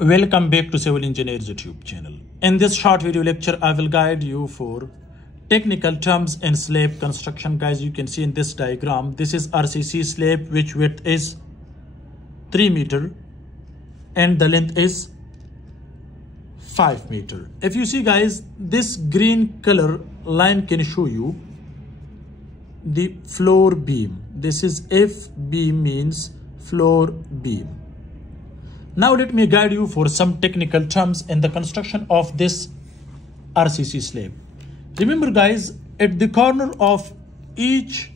Welcome back to Civil Engineers YouTube channel. In this short video lecture, I will guide you for technical terms in slab construction. Guys, you can see in this diagram, this is RCC slab, which width is 3 meter and the length is 5 meter. If you see guys, this green color line can show you the floor beam. This is FB means floor beam. Now let me guide you for some technical terms in the construction of this RCC slab. Remember guys, at the corner of each,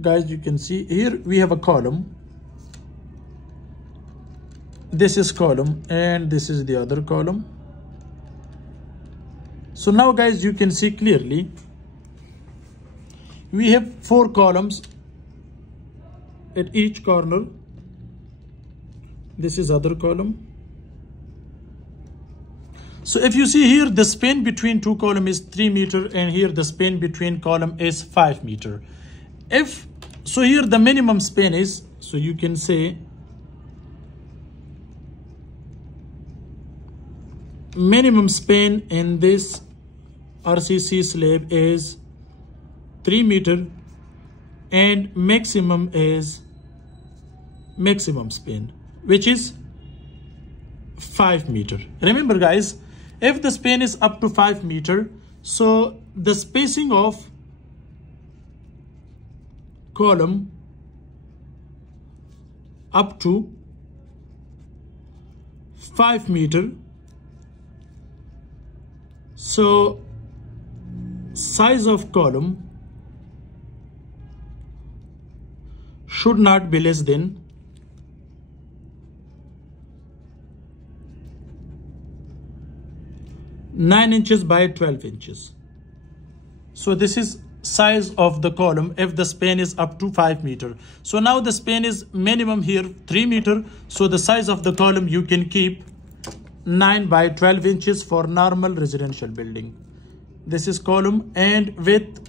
guys, you can see here we have a column. This is column and this is the other column. So now guys, you can see clearly we have 4 columns at each corner. This is other column. So if you see here, the span between 2 columns is 3 meter and here the span between column is 5 meter. So here the minimum span is, so you can say minimum span in this RCC slab is 3 meter and maximum is maximum span, which is 5 meter. Remember guys, if the span is up to 5 meter, so the spacing of column up to 5 meter, so size of column should not be less than 9 inches by 12 inches. So this is size of the column if the span is up to 5 meter. So now the span is minimum here 3 meter. So the size of the column you can keep 9 by 12 inches for normal residential building. This is column and with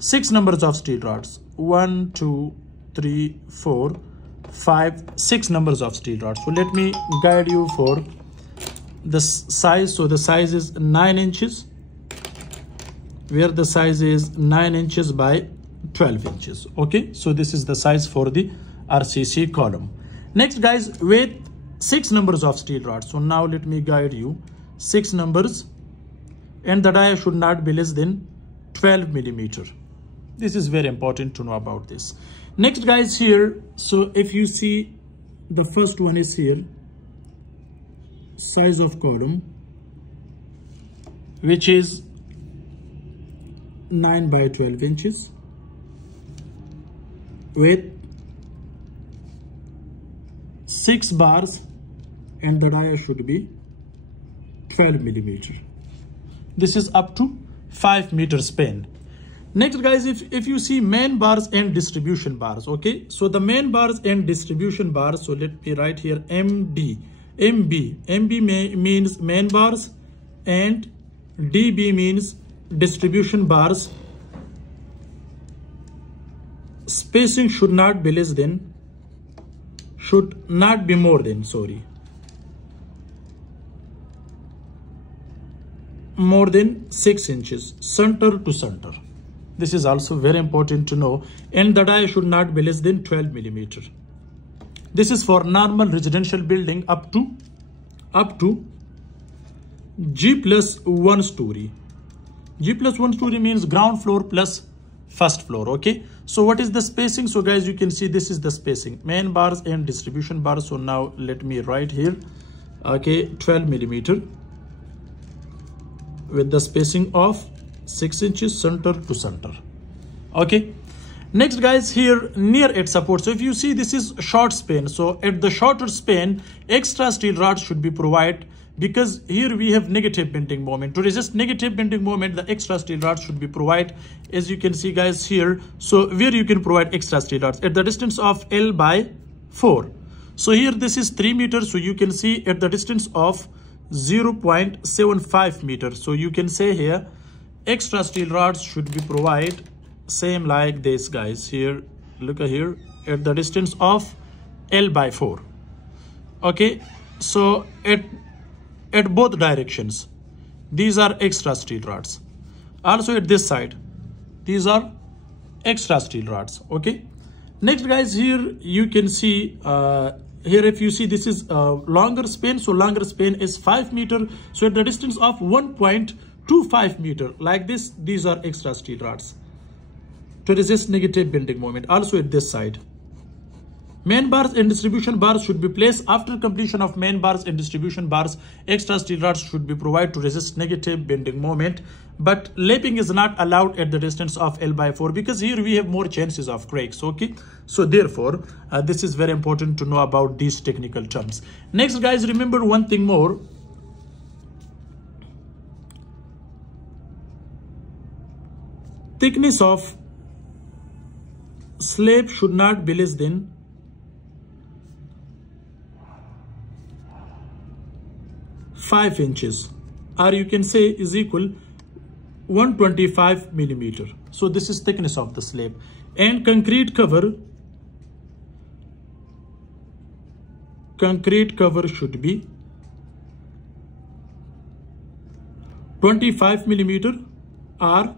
6 numbers of steel rods. 1, 2, 3, 4, 5, 6 numbers of steel rods. So let me guide you for the size. So the size is 9 inches, where the size is 9 inches by 12 inches. Okay, so this is the size for the RCC column. Next guys, with 6 numbers of steel rods. So now let me guide you 6 numbers and the dia should not be less than 12 millimeter. This is very important to know about this. Next guys, here, so if you see the first one is here, size of column, which is 9 by 12 inches with 6 bars and the dia should be 12 millimeter. This is up to 5 meter span. Next guys, if you see main bars and distribution bars, okay, so the main bars and distribution bars, so let me write here MB means main bars and DB means distribution bars. Spacing should not be more than more than 6 inches center to center. This is also very important to know, and the dia should not be less than 12 millimeter. This is for normal residential building up to G plus 1 story. G plus 1 story means ground floor plus first floor. Okay, so what is the spacing? So guys, you can see this is the spacing, main bars and distribution bars. So now let me write here, okay, 12 millimeter with the spacing of 6 inches center to center. Okay, next guys, here near its support. So if you see, this is short span. So at the shorter span, extra steel rods should be provided because here we have negative bending moment. To resist negative bending moment, the extra steel rods should be provided, as you can see guys here. So where you can provide extra steel rods at the distance of L by 4. So here this is 3 meters. So you can see at the distance of 0.75 meters. So you can say here extra steel rods should be provided same like this guys. Here, look here, at the distance of L by 4. Okay, so at both directions, these are extra steel rods. Also at this side, these are extra steel rods. Okay, next guys, here you can see here, if you see, this is longer span. So longer span is 5 meter. So at the distance of 1.25 meter like this, these are extra steel rods to resist negative bending moment. Also at this side, main bars and distribution bars should be placed. After completion of main bars and distribution bars, extra steel rods should be provided to resist negative bending moment. But lapping is not allowed at the distance of L/4 because here we have more chances of cracks. Okay, so therefore this is very important to know about these technical terms. Next guys, remember one thing more. Thickness of slab should not be less than 5 inches, or you can say is equal 125 millimeter. So this is thickness of the slab. And concrete cover should be 25 millimeter or